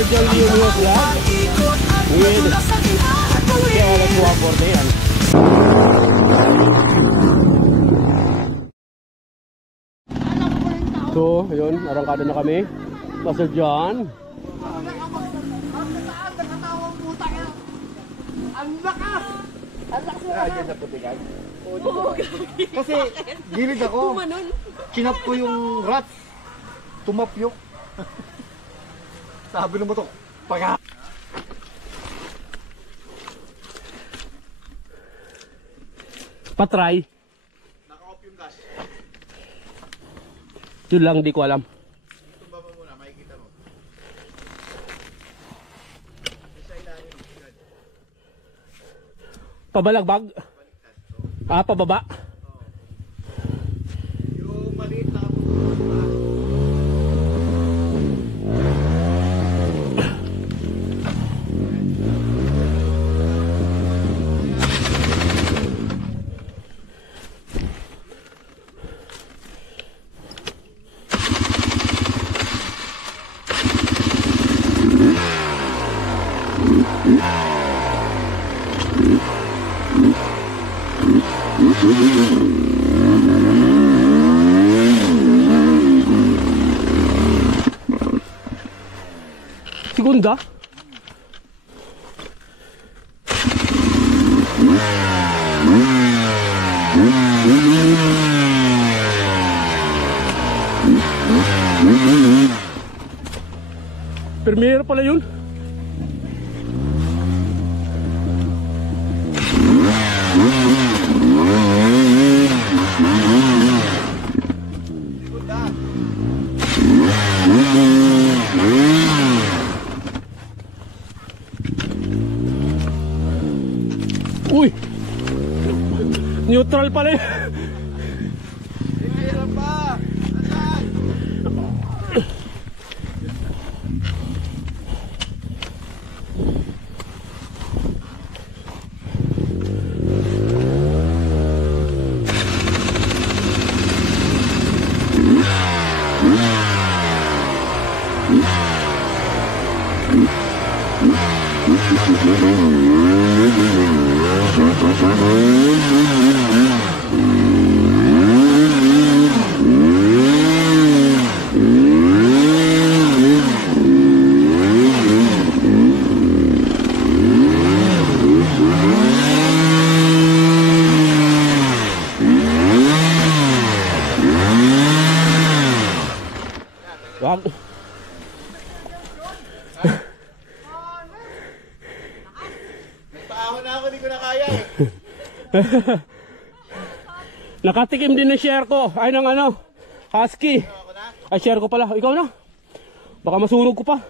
Sir John Leo Vlog with Keolas Waporte yan. So, yun, arangkada na kami. Pastor John. Ang lakas! Ang lakas mo ka! Sa putikan? Kasi gilid ako. Kinap ko yung rats. Tumapyok. Sabi ng motor, paga! Patry. Naka-off yung gas. Yun lang, di ko alam. Tumba mo muna, makikita mo. Pabalagbag? Ah, pababa? Yung maliit na Segunda? Primera pala yun. Uy! Neutral pala yun. Hirap pa! Asan? Wag. Nagpaahon na ako, di ko na kaya eh. Nakatikim din ng share ko. Ay ng ano, husky. Ay share ko pala. Ikaw na. Baka masunog ko pa.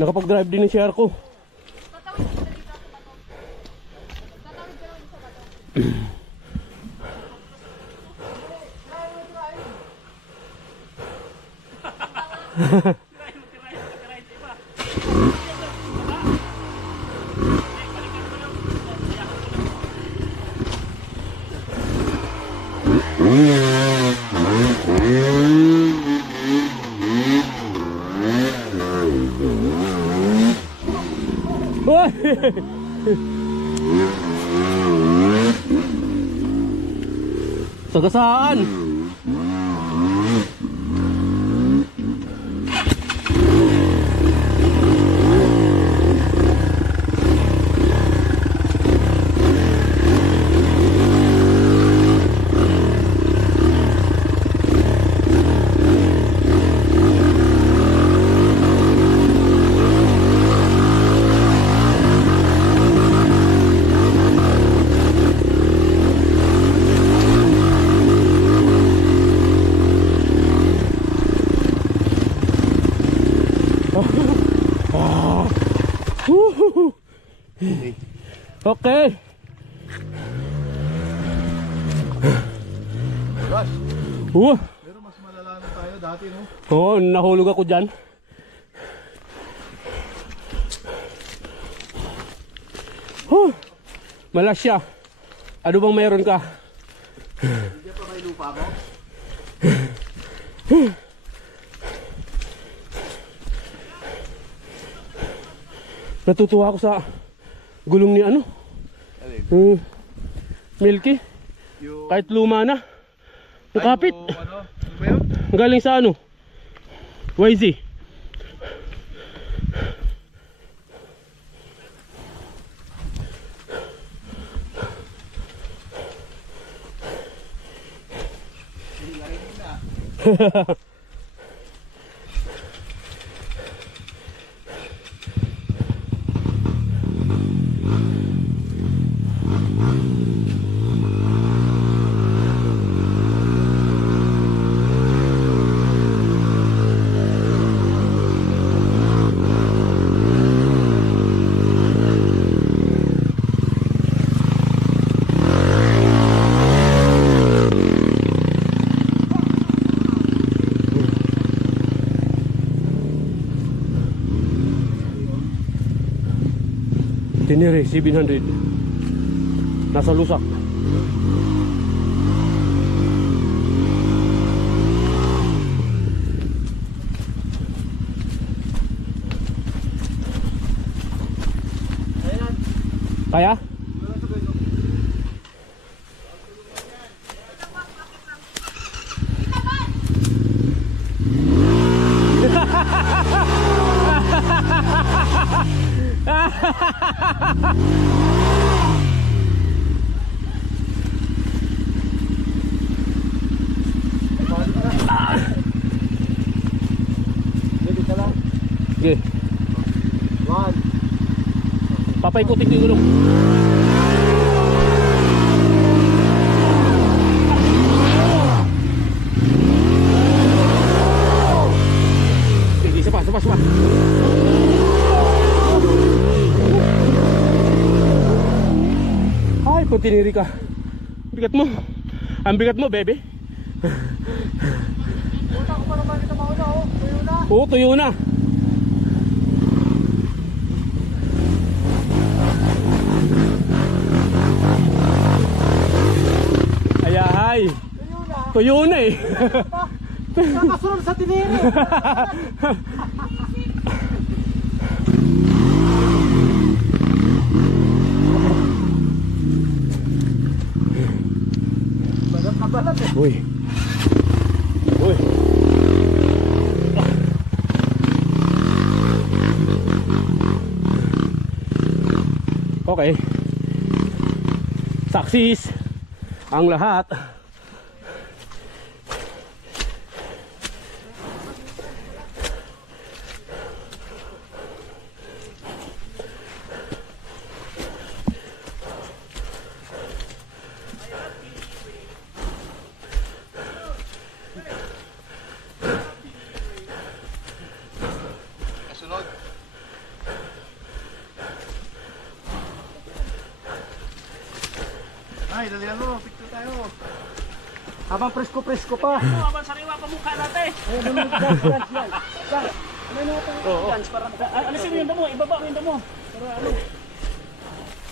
Nakapag-drive din ng share ko. Sagasaan. Okay. Pero mas malala na tayo dati, no? Oo, nahulog ako dyan. Malasya. Ano bang mayroon ka? Hindi pa may lupa mo? Natutuwa ako sa gulong ni ano? Milky. Kahit luma na. Nakapit. Ano ba yun? Galing sa ano? YZ. Tenere 700. Nasa lusak. Kaya? Ready ka lang? Sige. 1. Papaikutin ko yung gulong. Sige, isa pa. Ay, kung tiniri ka. Bigat mo. Ang bigat mo, bebe. Punta ko pa naman kita mauna, oh. Tuyo na. Oo, tuyo na. Ayahay. Tuyo na. Tuyo na eh. Nakasunod sa tiniri. Balat na balat eh. Uy. Uy. Okay. Saksis ang lahat. Kasunod. Ay, dalihan mo. Picture tayo. Habang presko-presko pa. Habang sariwa pa mukha natin. Ayun, dance. Ano na ito? Dance para alisin mo yung damo, ibaba mo yung damo. Para ano?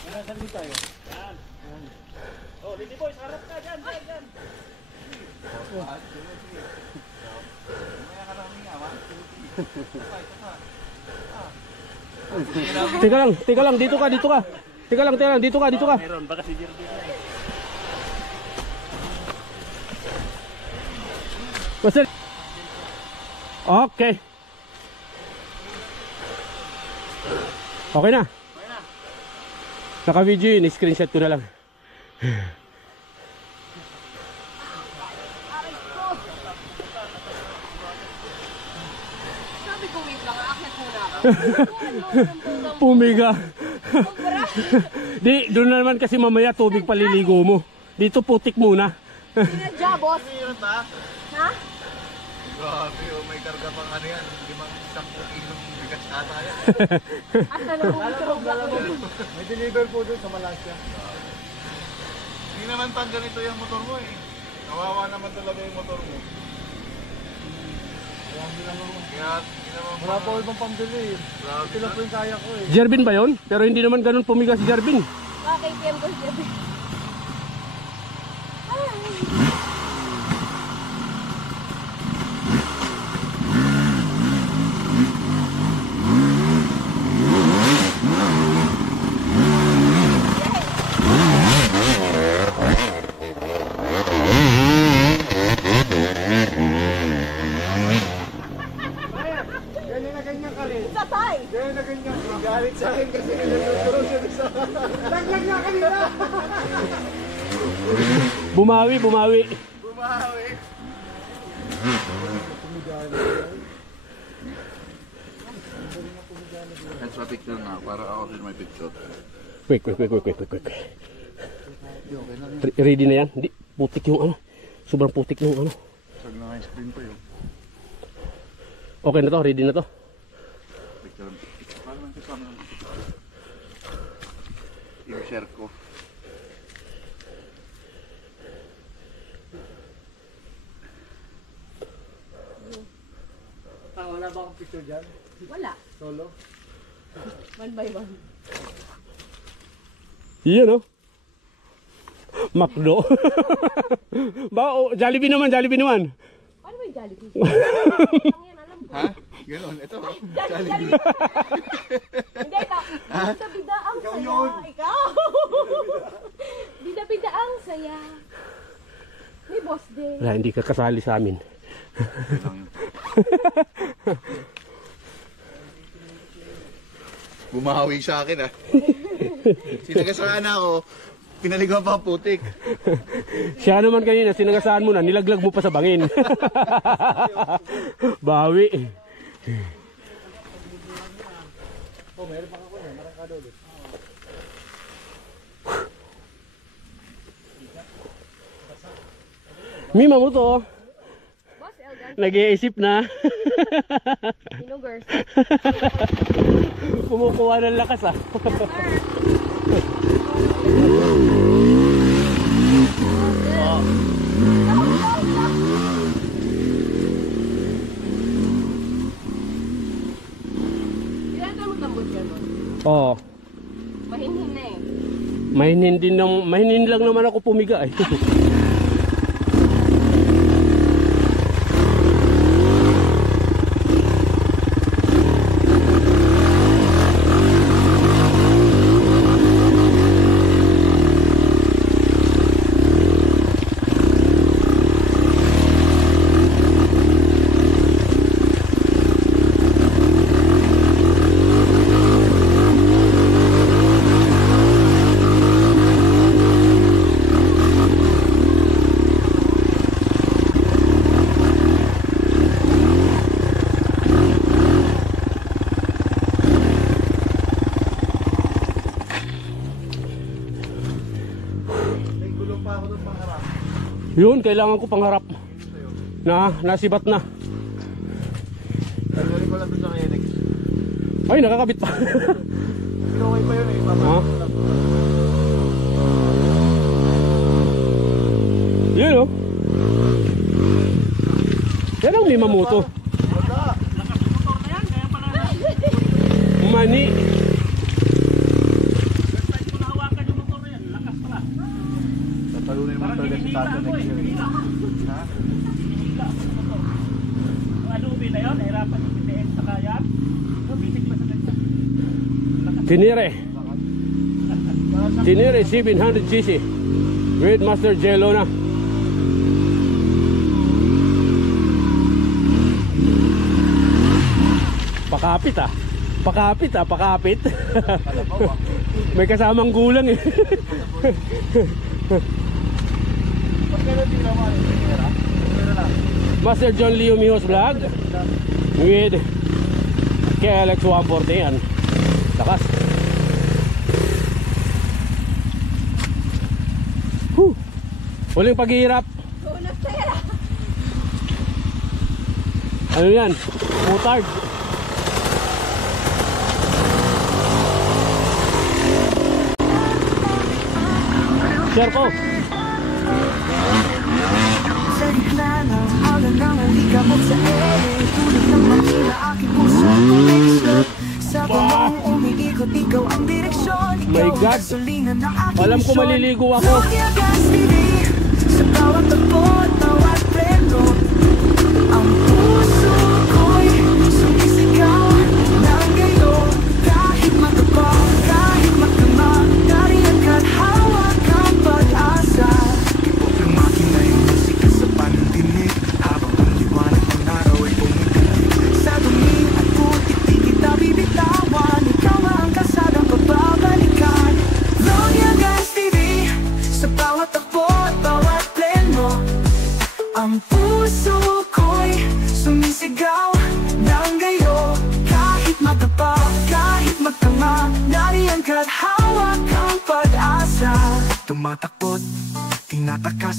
Saan din tayo? Oh, Lily Boy, harap ka dyan. Teka lang, dito ka. Teka lang, dito ka. Meron, baka si Jerry. Basta. Okay. Okay na. Naka-video yun, screenshot ko na lang. Sabi ko, wait lang, aakyat muna ako. Pumiga. Di, doon na naman kasi mamaya tubig paliligo mo. Dito putik muna. Sinadya, boss. Meron ba? Ha? Grabe, oh, may karga pang ano yan. 10 kilong bigas ata yan. At nalabog ako. May deliver po doon sa Malaysia. Hindi naman pang ganito yung motor mo eh. Kawawa naman talaga yung motor mo. Kaya hindi naman wala pa ibang pambili eh. Ito lang po yung kaya ko eh. Jervin ba yon? Pero hindi naman ganun pumiga si Jervin. KTM ko siya. Ganyan na ganyan ka rin. Satay! Ganyan na ganyan ka. Galit sa akin kasi nagtuturo siya sa... Laglag nga kanina! Bumawi, bumawi. Bumawi. Extra picture na, para ako din may picture. Quick. Ready na yan? Hindi, putik yung ano. Sobrang putik yung ano. Sag na nga screen pa yun. Okay na to, ready na to. Picture. Paano lang kasama na? I-share ko. Wala ba akong picture dyan? Wala. Solo? One by one. Iyan oh. Macdo. Jollibee naman. Paano ba yung Jollibee? Ang yan, alam ko. Ha? Ganon, ito. Jollibee. Hindi, ito. Bida-bida ang saya. Ikaw. Bida-bida ang saya. May boss day. Wala, hindi ka kasali sa amin. Bumawi sa akin ah. Sinagasaan ako, pinaligaw pa ang putik. Siya naman kanina, sinagasaan mo na, nilaglag mo pa sa bangin. Bawi. Mima mo to. Boss Elgan. Nag-iisip na. Hinugers. Kumukuha ng lakas ah. Ilan tayo magtambot ka nun? Oo. Mahinhin na eh. Mahinin lang naman ako pumiga eh. May gulong pa ako doon pangharap. Yun, kailangan ko pangharap. Nasibat na. Tanggalin ko lang doon sa Kinex. Ay, nakakabit pa. Pinokay pa yun eh. Ha? Yun oh. Yan ang Mimamoto. Lakas yung motor na yan, kaya pala Mani. first time ko nahawakan yung motor na yan. Lakas pala. Tatalunin mo Parang talaga si hinihila Tato ako next eh. year. Hinihila. Ha? Hinihila ako sa motor. Ang adobe na yun, nahirapan yung PTM sa kaya. Bisig pa sa kanya. Tinere 700cc with Master Jello na. Pakapit. May kasamang gulang eh. Master John Leo Mihos Vlog with KLX 140 yan. Lakas. Huling paghihirap. Ano yan? Mutard. Share ko. Sa gitna ng alon ng alikabok sa ere, tulad ng makina aking puso connection. Sa balong umiikot, ikaw ang direksyon. Ikaw my God. Alam ko maliligo ako. Sa bawat tagpo at bawat preno, ang puso ko'y sumisigaw ng gayon. Kahit matapang, kahit magdamag, nariyan ka't hawak ang pag-asa. Ipot ng makina yung musika sa pandinig, habang ang liwanag ng araw ay pumititig. Sa dumi at putik di kita bibitawan, ikaw ang kasadang pagbabalikan. Long Yagas TV, sa bawat takbo at bawat pleno, ang puso ko'y sumisigaw ng gayo. Kahit matapang, kahit magtama, nariyan ka't hawak ang pag-asa. Tumatakbot, tinatakas